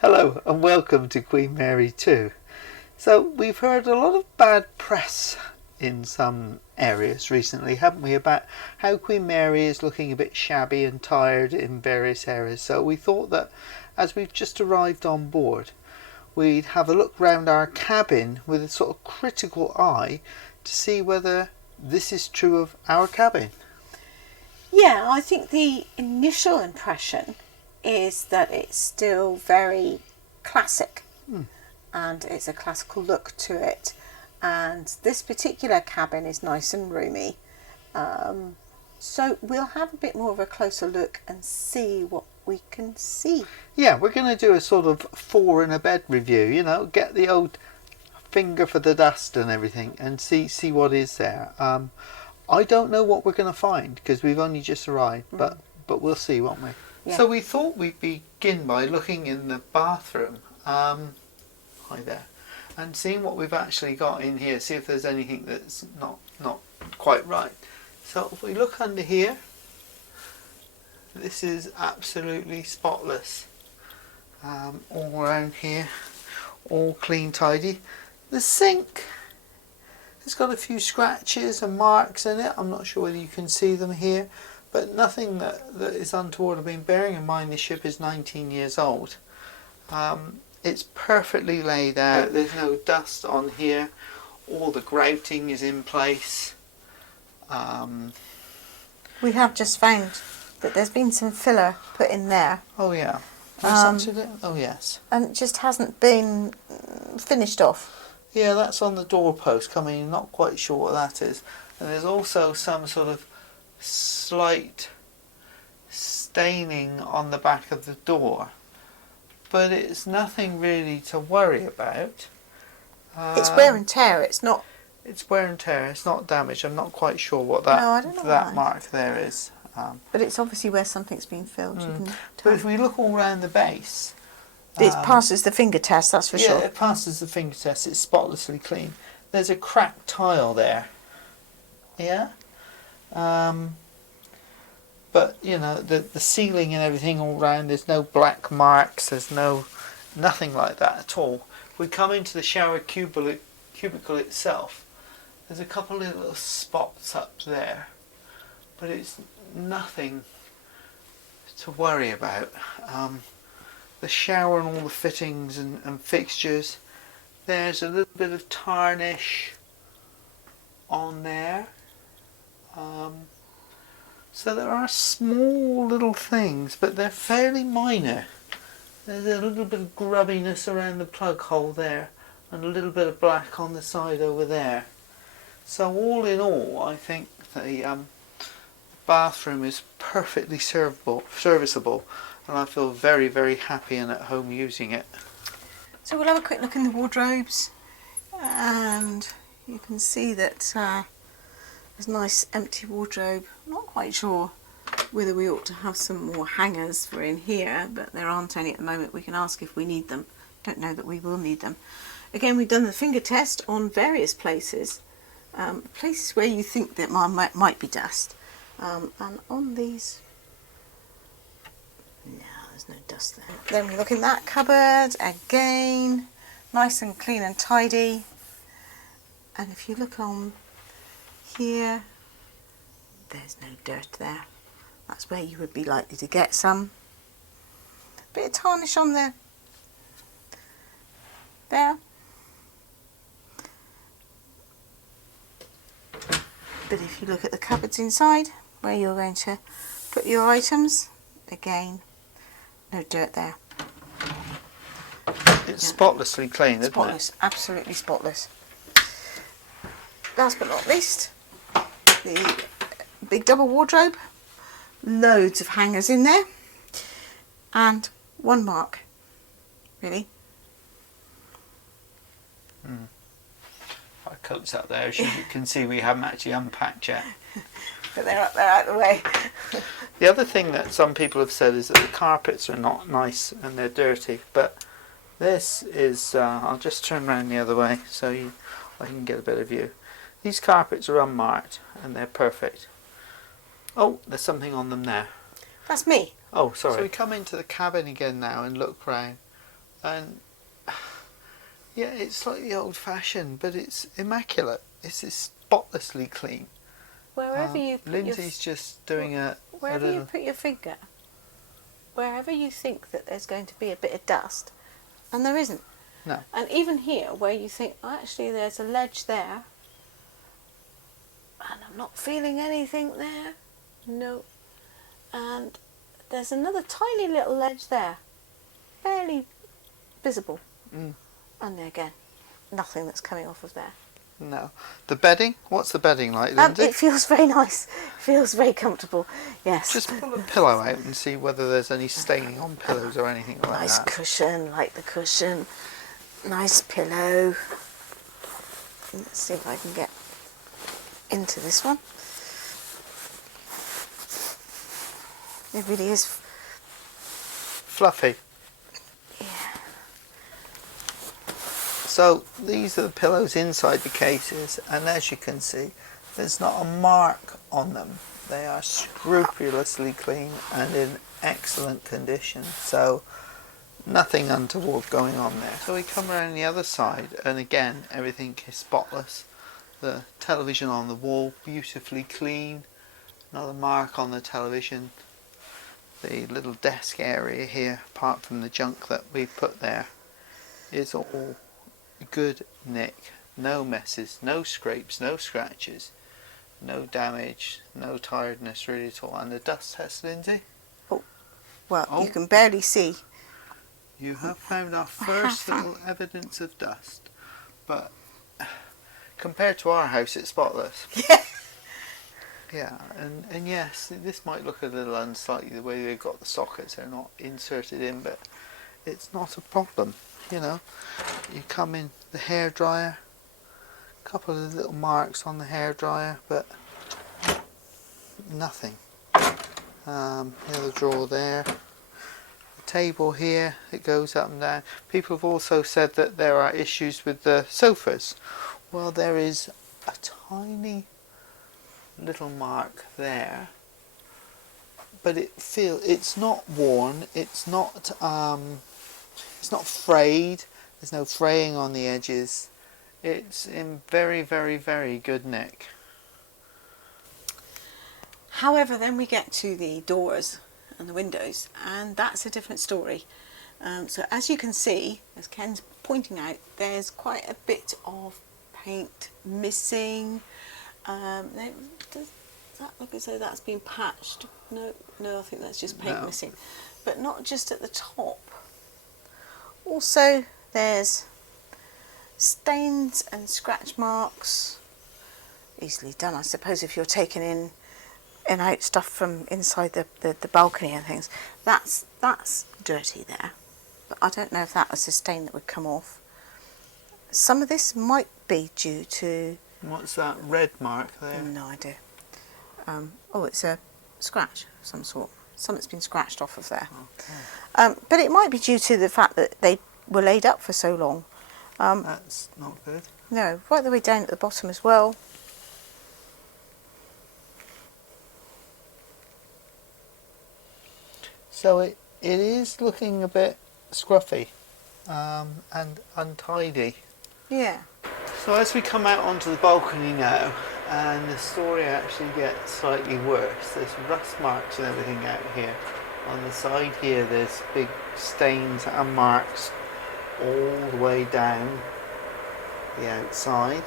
Hello and welcome to Queen Mary 2. So we've heard a lot of bad press in some areas recently, haven't we, about how Queen Mary is looking a bit shabby and tired in various areas. So we thought that as we've just arrived on board, we'd have a look round our cabin with a sort of critical eye to see whether this is true of our cabin. Yeah, I think the initial impression is that it's still very classic and it's a classical look to it, and this particular cabin is nice and roomy, so we'll have a bit more of a closer look and see what we can see. Yeah, we're going to do a sort of 4 in a bed review, you know, get the old finger for the dust and everything and see what is there. I don't know what we're going to find because we've only just arrived, but we'll see, won't we? Yeah. So we thought we'd begin by looking in the bathroom, hi there, and seeing what we've actually got in here, see if there's anything that's not quite right. So if we look under here, this is absolutely spotless. All around here, all clean, tidy. The sink, it's got a few scratches and marks in it. I'm not sure whether you can see them here, but nothing that is untoward. I mean, bearing in mind this ship is 19 years old. It's perfectly laid out. There's no dust on here. All the grouting is in place. We have just found that there's been some filler put in there. Oh yeah. Oh yes. And it just hasn't been finished off. Yeah, that's on the doorpost coming. Not quite sure what that is. And there's also some sort of slight staining on the back of the door, but it's nothing really to worry about. It's wear and tear. It's not. It's wear and tear. It's not damage. I'm not quite sure what that No, I don't know that why. mark there is. But it's obviously where something's been filled. You can But tell. if we look all around the base, It passes the finger test, that's for yeah, sure. it passes the finger test. It's spotlessly clean. There's a cracked tile there. Yeah. But you know, the ceiling and everything all round, there's no black marks, there's nothing like that at all. We come into the shower cubicle itself, there's a couple of little spots up there, but it's nothing to worry about. The shower and all the fittings and fixtures, there's a little bit of tarnish on there. So there are small little things, but they're fairly minor. There's a little bit of grubbiness around the plug hole there, and a little bit of black on the side over there. So all in all, I think the bathroom is perfectly serviceable, and I feel very, very happy and at home using it. So we'll have a quick look in the wardrobes, and you can see that there's a nice empty wardrobe. I'm not quite sure whether we ought to have some more hangers for in here, but there aren't any at the moment. We can ask if we need them. Don't know that we will need them. Again, we've done the finger test on various places, places where you think that might be dust, and on these, no, there's no dust there. Then we look in that cupboard, again, nice and clean and tidy. And if you look on here, there's no dirt there. That's where you would be likely to get some. Bit of tarnish on there. But if you look at the cupboards inside, where you're going to put your items, again, no dirt there. It's spotlessly clean, isn't Spotless, absolutely spotless. Last but not least, the big double wardrobe, loads of hangers in there, and one mark, really. If I coats up there, as you can see, we haven't actually unpacked yet. But they're up there out of the way. The other thing that some people have said is that the carpets are not nice and they're dirty, but this is, I'll just turn around the other way so I can get a better view. These carpets are unmarked and they're perfect. Oh, there's something on them there. That's me. Oh, sorry. So we come into the cabin again now and look round. and yeah, it's slightly old-fashioned, but it's immaculate. It's spotlessly clean. Wherever you put Lindsay's just doing wherever little... you put your finger, wherever you think that there's going to be a bit of dust, and there isn't. No. And even here, where you think, oh, actually there's a ledge there, and I'm not feeling anything there, no. And there's another tiny little ledge there, barely visible. Mm. And again, nothing that's coming off of there. No. The bedding? What's the bedding like, Lindsay? It feels very nice. It feels very comfortable. Yes. Just pull a pillow out and see whether there's any staining on pillows or anything like that. Nice cushion, like the cushion. Nice pillow. Let's see if I can get into this one. It really is fluffy. Yeah. So these are the pillows inside the cases, and as you can see, there's not a mark on them. They are scrupulously clean and in excellent condition, so nothing untoward going on there. So we come around the other side, and again everything is spotless. The television on the wall, beautifully clean. Another mark on the television. The little desk area here, apart from the junk that we put there, is all good nick. No messes, no scrapes, no scratches, no damage, no tiredness really at all. And the dust test, Lindsay? Well, you can barely see. You have found our first little evidence of dust, but compared to our house, it's spotless. Yeah. Yeah, and yes, this might look a little unsightly the way they've got the sockets, they're not inserted in, but it's not a problem, you know. You come in the hairdryer, a couple of little marks on the hairdryer, but nothing. The other drawer there, the table here, it goes up and down. People have also said that there are issues with the sofas. Well, there is a tiny little mark there, but it's not worn, it's not frayed, there's no fraying on the edges, it's in very, very, very good nick. However, then we get to the doors and the windows, and that's a different story. So as you can see, as Ken's pointing out, there's quite a bit of paint missing. Does that look as though that's been patched? No, I think that's just paint missing. But not just at the top. Also, there's stains and scratch marks. Easily done, I suppose, if you're taking in and out stuff from inside the balcony and things. That's dirty there. But I don't know if that was a stain that would come off. Some of this might be due to... What's that red mark there? No idea. Oh, it's a scratch of some sort. Something's been scratched off of there. Okay. But it might be due to the fact that they were laid up for so long. That's not good. No, right the way down at the bottom as well. So it is looking a bit scruffy and untidy. Yeah. So as we come out onto the balcony now, and the story actually gets slightly worse, there's rust marks and everything out here. On the side here there's big stains and marks all the way down the outside.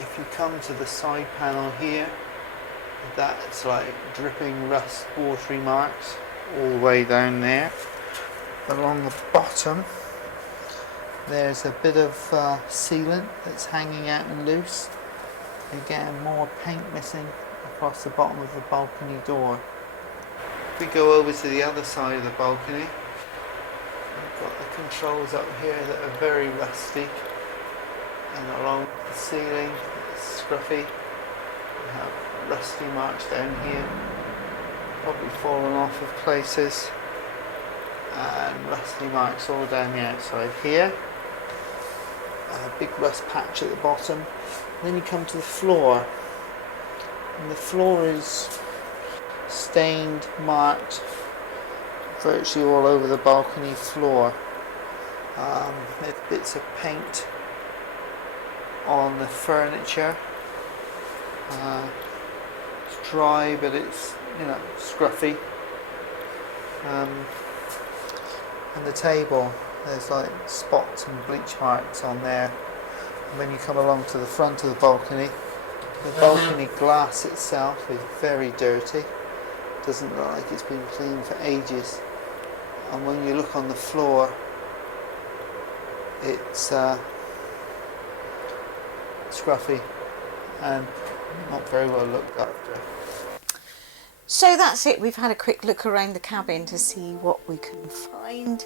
If you come to the side panel here, that's like dripping rust, watery marks all the way down there. Along the bottom there's a bit of sealant that's hanging out and loose. Again, more paint missing across the bottom of the balcony door. If we go over to the other side of the balcony, we've got the controls up here that are very rusty, and along the ceiling it's scruffy. We have rusty marks down here, probably fallen off of places, and rusty marks all down the outside here. A big rust patch at the bottom. Then you come to the floor, and the floor is stained, marked, virtually all over the balcony floor. Bits of paint on the furniture. It's dry, but it's, you know, scruffy. And the table, there's like spots and bleach marks on there. And when you come along to the front of the balcony glass itself is very dirty. Doesn't look like it's been cleaned for ages. And when you look on the floor, it's scruffy and not very well looked after. So that's it. We've had a quick look around the cabin to see what we can find.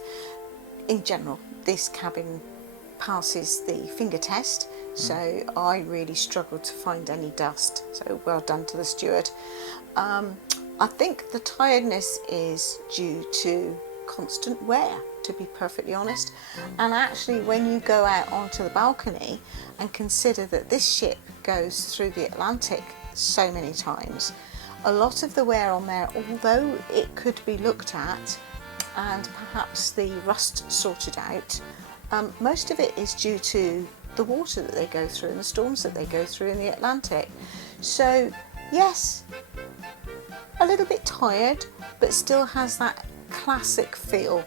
In general, this cabin passes the finger test, so I really struggled to find any dust, so well done to the steward. I think the tiredness is due to constant wear, to be perfectly honest. And actually, when you go out onto the balcony and consider that this ship goes through the Atlantic so many times, a lot of the wear on there, although it could be looked at and perhaps the rust sorted out, most of it is due to the water that they go through and the storms that they go through in the Atlantic. So yes, a little bit tired, but still has that classic feel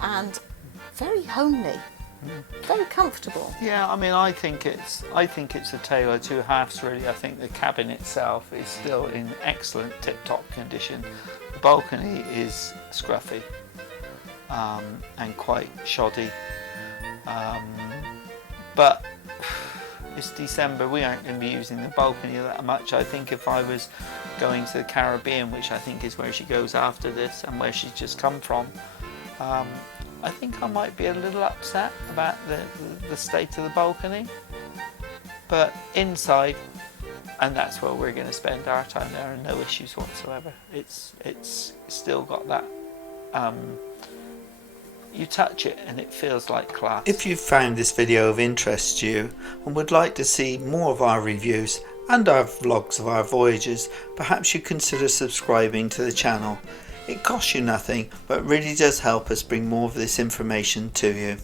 and very homely, very comfortable. Yeah, I mean, I think it's a tale of two halves, really. I think the cabin itself is still in excellent tip-top condition. The balcony is scruffy and quite shoddy, but it's December. We aren't going to be using the balcony that much. I think if I was going to the Caribbean, which I think is where she goes after this and where she's just come from, I think I might be a little upset about the state of the balcony. But inside, and that's where we're going to spend our time, there are no issues whatsoever. It's still got that, you touch it and it feels like class. If you've found this video of interest to you and would like to see more of our reviews and our vlogs of our voyages, perhaps you consider subscribing to the channel. It costs you nothing, but really does help us bring more of this information to you.